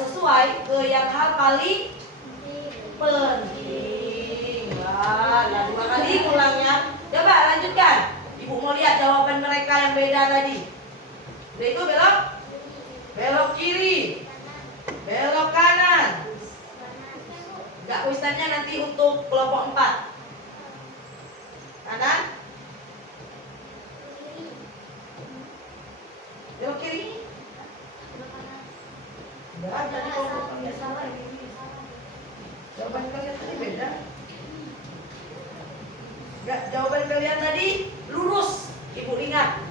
sesuai ke yang hal paling penting. Nah, 2 kali ulangnya. Coba lanjutkan. Ibu mau lihat jawaban mereka yang beda tadi. Udah itu belok kiri, belok kanan. Enggak, kuisannya nanti untuk kelompok 4. Kanan, belok kiri. Enggak, jadi kelompok yang salah ini. Jawaban kalian tadi beda. Enggak, jawaban kalian tadi lurus. Ibu ingat.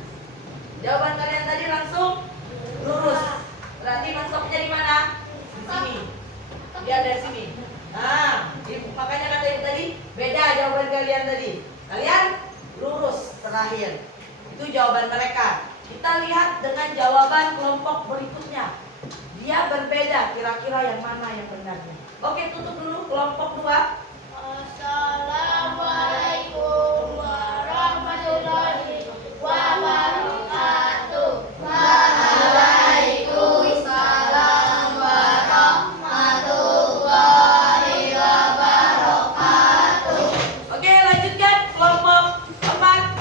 Jawaban kalian tadi langsung lurus. Berarti mentoknya di mana? Di sini. Lihat dari sini. Nah, ibu, makanya kata ibu tadi beda jawaban kalian tadi. Kalian lurus terakhir. Itu jawaban mereka. Kita lihat dengan jawaban kelompok berikutnya. Dia berbeda, kira-kira yang mana yang benarnya. Oke, tutup dulu kelompok 2. Assalamualaikum warahmatullahi wabarakatuh. Waalaikumsalam warahmatullahi wabarakatuh. Oke, lanjutkan kelompok 4.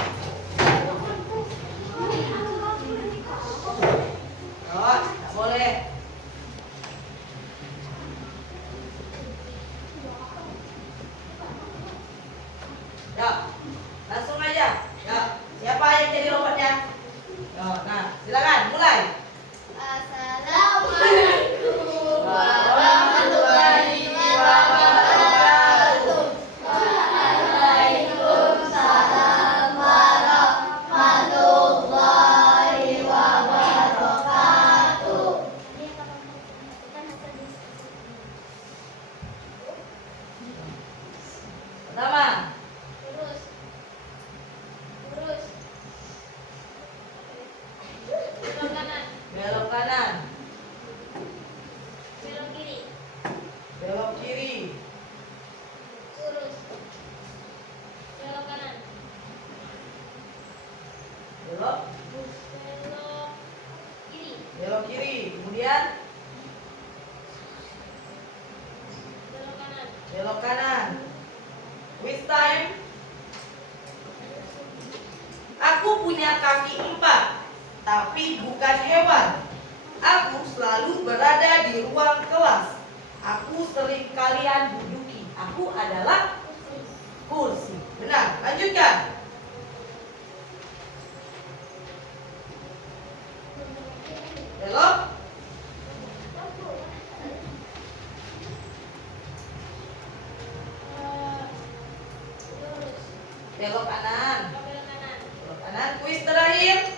Oh, tak boleh. Ya, langsung aja. Ya, siapa yang jadi robotnya? Nah, silakan mulai. Assalamualaikum warahmatullahi wabarakatuh. Waalaikumsalam warahmatullahi wabarakatuh. Pertama, Lurus. Belok kanan. belok kanan, Belok kiri. belok kiri, Lurus. Belok kanan. belok Kiri. belok kiri. Kemudian Belok kanan. belok kanan. Quiz time. Aku punya kaki 4, tapi bukan hewan. Aku selalu berada di ruang kelas. Aku sering kalian duduki. Aku adalah kursi. Benar, lanjutkan. Belok, Lurus. belok kanan. Belok kanan. Belok kanan. Kuis terakhir.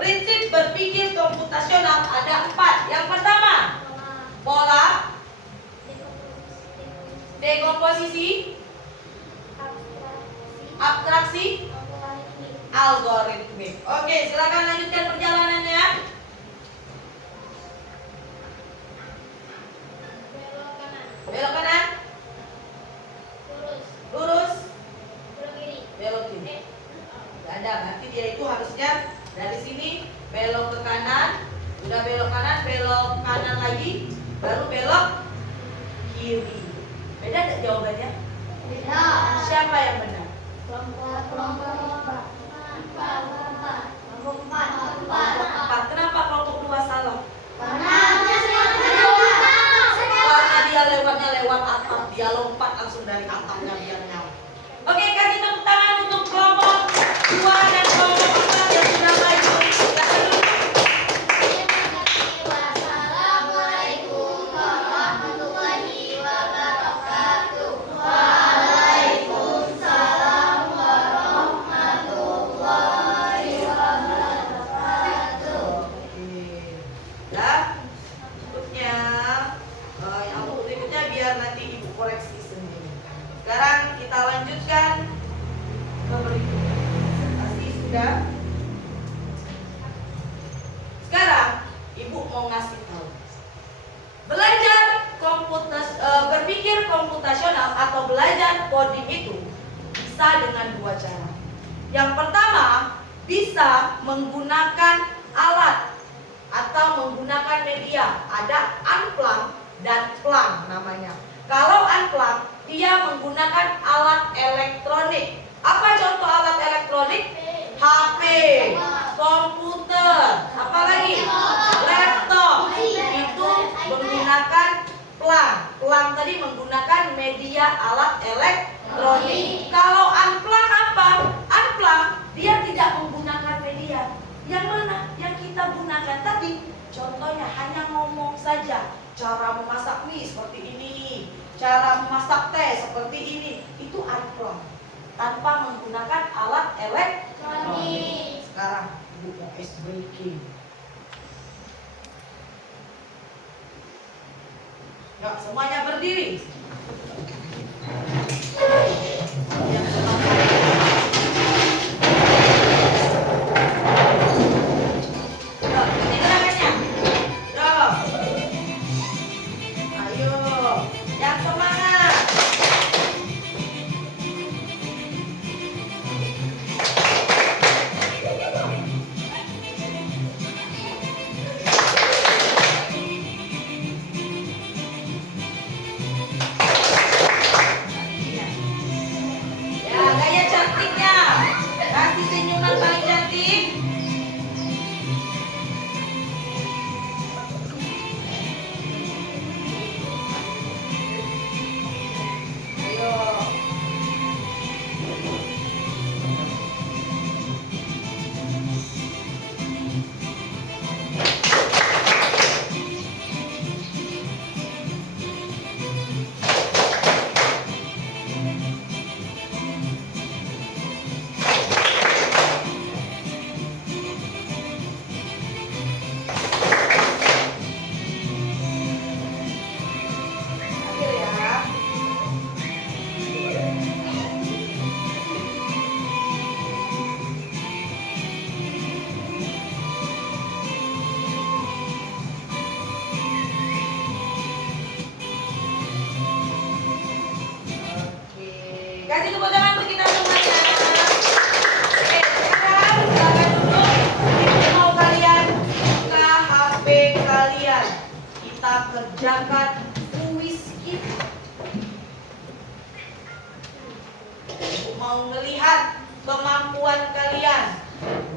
Prinsip berpikir komputasional ada 4. Yang pertama, pola, dekomposisi, abstraksi, algoritmik. Oke, silakan lanjutkan perjalanannya. Belok kanan. Lurus. Lurus. Belok kiri. Belok kiri. Gak ada, berarti dia itu harusnya dari sini belok ke kanan. Udah belok kanan lagi, baru belok kiri. Beda nggak jawabannya? Beda. Siapa yang benar? Kelompok 4. Kenapa kelompok 2 salah? Karena Karena dia lewatnya lewat atap, dia lompat langsung dari atapnya biar nyawa. Oke, kasih tepuk tangan untuk kelompok 2 dan kelompok 4 yang sudah maju. Silakan dulu. Wassalamualaikum warahmatullahi wabarakatuh. Ya, berikutnya yang berikutnya biar nanti ibu koreksi sendiri. Sekarang kita lanjutkan ke berikutnya. Pasti sudah. Sekarang ibu mau ngasih tahu. Belajar berpikir komputasional atau belajar coding itu bisa dengan 2 cara. Yang pertama, bisa menggunakan alat atau menggunakan media. Ada unplug dan plug namanya. Kalau unplug, dia menggunakan alat elektronik. Apa contoh alat elektronik? HP, komputer, apa lagi? Laptop. Itu menggunakan plug. Plug tadi menggunakan media alat elektronik. Kalau unplug apa? Unplug dia tidak menggunakan media. Yang mana? Yang kita gunakan tadi. Contohnya hanya ngomong saja. Cara memasak mie seperti ini, cara memasak teh seperti ini. Itu unplug. Tanpa menggunakan alat elektronik. Sekarang ibu mau ice breaking. Yuk, semuanya berdiri. Yang semangat. Yuk, ikuti gerakannya. Yuk. Ayo, yang semangat. Ya, gaya cantiknya. Kasih senyuman paling cantik. Ayo. Akhir ya. Oke, kasih tepuk tangan untuk kita semuanya. Oke, sekarang silakan duduk. Ibu mau kalian buka HP kalian. Kita kerjakan kuis kita. Ibu mau melihat kemampuan kalian.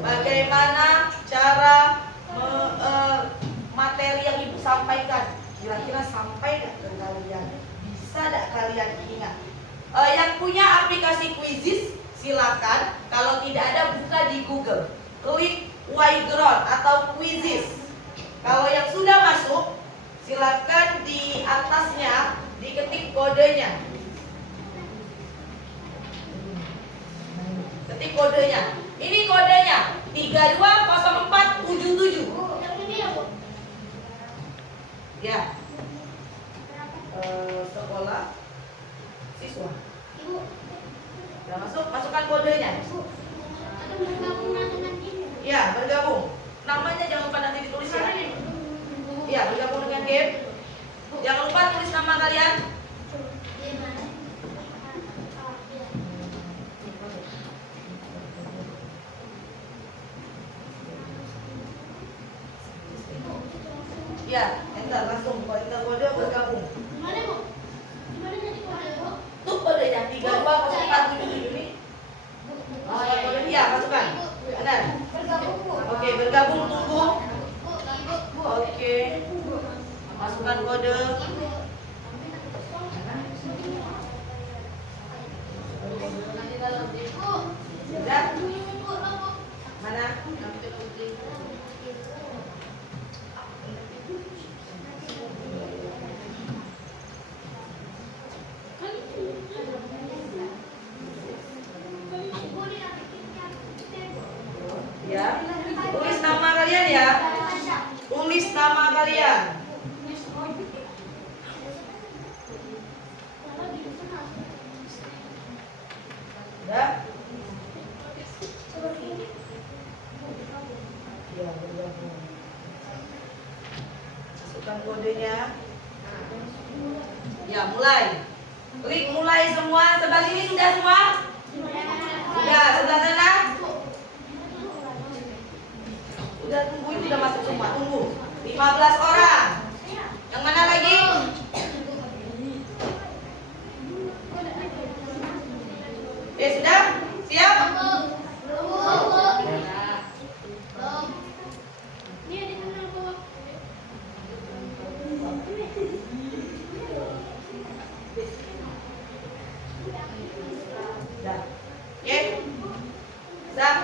Bagaimana cara materi yang ibu sampaikan. Kira-kira sampai nggak ke kalian? Bisa nggak kalian ingat? Yang punya aplikasi Quizizz silakan. Kalau tidak ada, buka di Google. Klik Whiteboard atau Quizizz. Kalau yang sudah masuk, silakan di atasnya diketik kodenya. Ketik kodenya. Ini kodenya 320477. Yang ini ya, Bu? Ya. Sekolah siswa. Ibu, Udah masuk? Masukkan kodenya. ada bergabung dengan ini. Ya, bergabung. Namanya jangan lupa nanti ditulis ya. Iya, bergabung dengan game. Jangan lupa tulis nama kalian. Ntar langsung kalau kita kode bergabung. Gimana bu? Gimana jadi kode bu? Tuh kodenya 32047 nih. Masukkan kode iya, masukkan. Benar. Bergabung bu. Oke, bergabung tunggu. Bu. Oke. Masukkan kode. Sudah? Mana? Ya. Tulis nama kalian ya. Tulis nama kalian. Sudah? Ya, bergabung. Masukkan kodenya. Ya, mulai. Klik mulai semua. Sebelah sini sudah semua? Sudah, sebelah sana? Udah tunggu, itu udah masuk semua. Tunggu. 15 orang. Yang mana lagi? Sudah? Siap? Sudah. Oke. Sudah.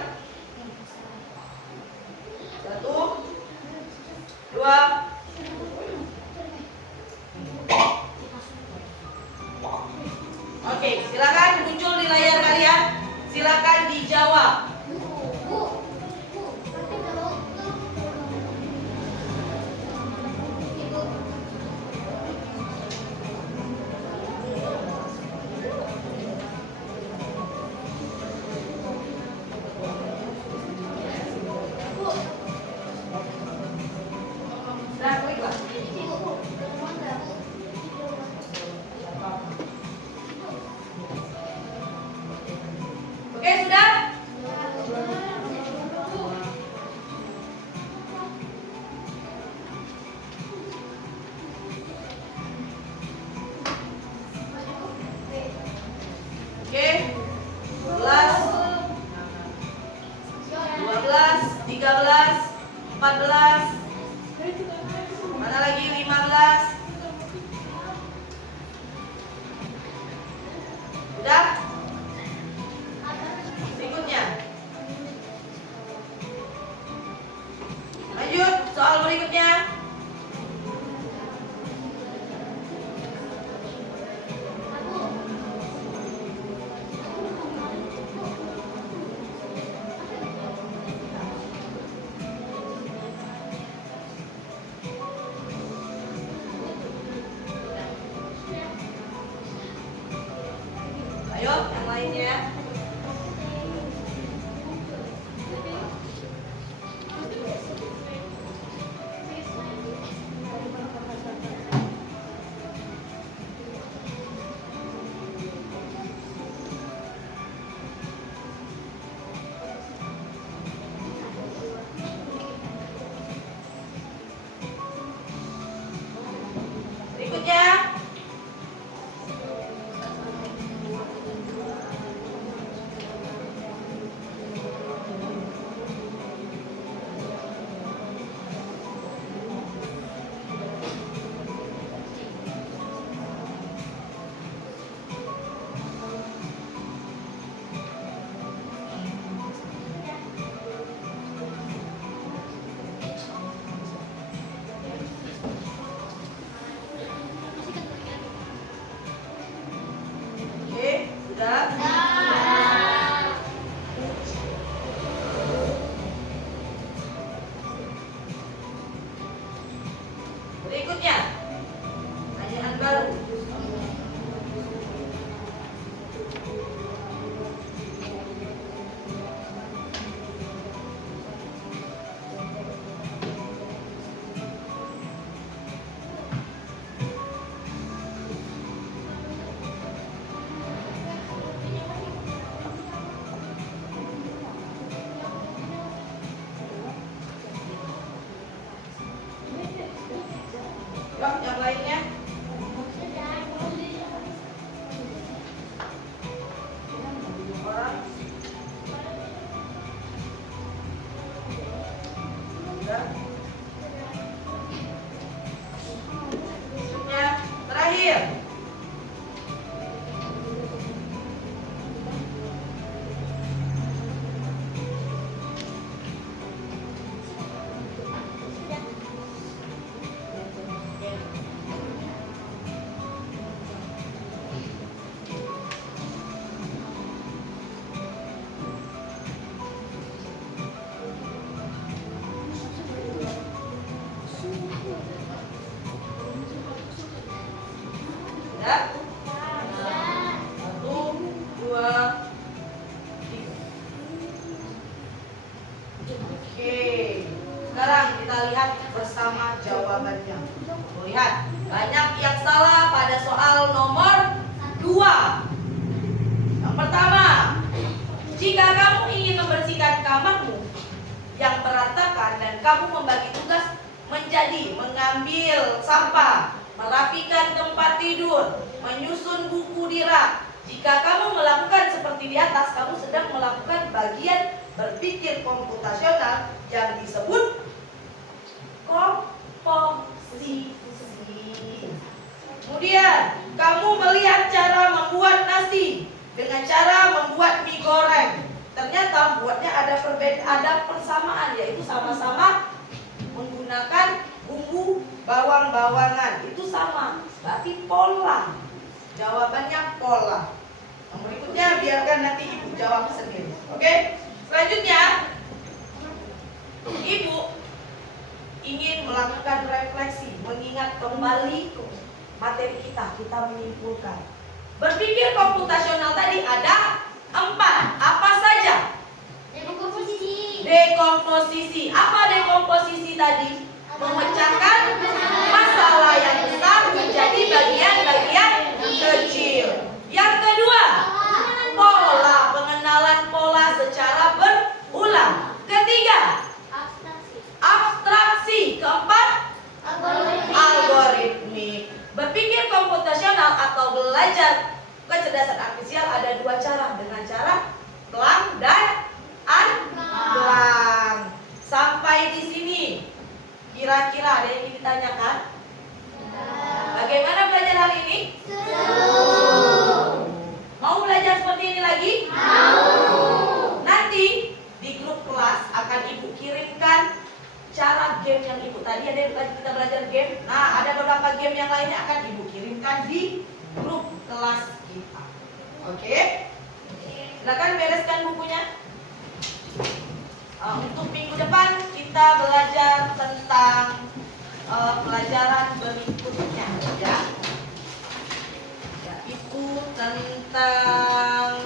1, 2, Yuk, yang lainnya. Orang. Udah. Selanjutnya, terakhir. Udah? 1, 2, 3. Oke. Sekarang kita lihat bersama jawabannya. Lihat, banyak yang salah pada soal nomor 2. Yang pertama, jika kamu ingin membersihkan kamarmu yang berantakan dan kamu membagi tugas menjadi mengambil sampah, merapikan tempat tidur, menyusun buku di rak. Jika kamu melakukan seperti di atas, kamu sedang melakukan bagian berpikir komputasional yang disebut komposisi. Kemudian, kamu melihat cara membuat nasi dengan cara membuat mie goreng. Ternyata buatnya ada persamaan, yaitu sama-sama menggunakan bumbu bawang-bawangan. Itu sama, berarti pola. Jawabannya pola. Yang berikutnya biarkan nanti ibu jawab sendiri. Oke? Selanjutnya, ibu ingin melakukan refleksi, mengingat kembali materi kita menyimpulkan. Berpikir komputasional tadi ada 4. Apa saja? Dekomposisi. Apa dekomposisi tadi? Memecahkan masalah yang besar menjadi bagian-bagian kecil. Yang kedua, pola. Pengenalan pola secara berulang. Ketiga, abstraksi. Keempat, algoritmik. Berpikir komputasional atau belajar kecerdasan artifisial ada 2 cara, dengan cara pelang dan unpelang. Sampai di sini kira-kira ada yang ingin ditanyakan? Bagaimana belajar hari ini? Mau belajar seperti ini lagi? Mau. Nanti di grup kelas akan ibu kirimkan cara game yang ibu tadi ada yang kita belajar game. Nah, ada beberapa game yang lainnya akan ibu kirimkan di grup kelas kita. Oke? Silakan bereskan bukunya. Untuk minggu depan kita belajar tentang pelajaran berikutnya, ya. Yaitu tentang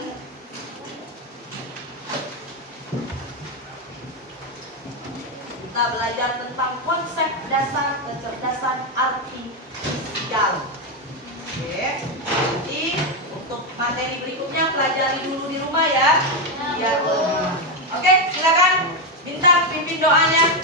kita belajar tentang konsep dasar kecerdasan artifisial. Oke, nanti untuk materi berikutnya pelajari dulu di rumah ya. Biar lebih. Oke, silakan Bintang pimpin doanya.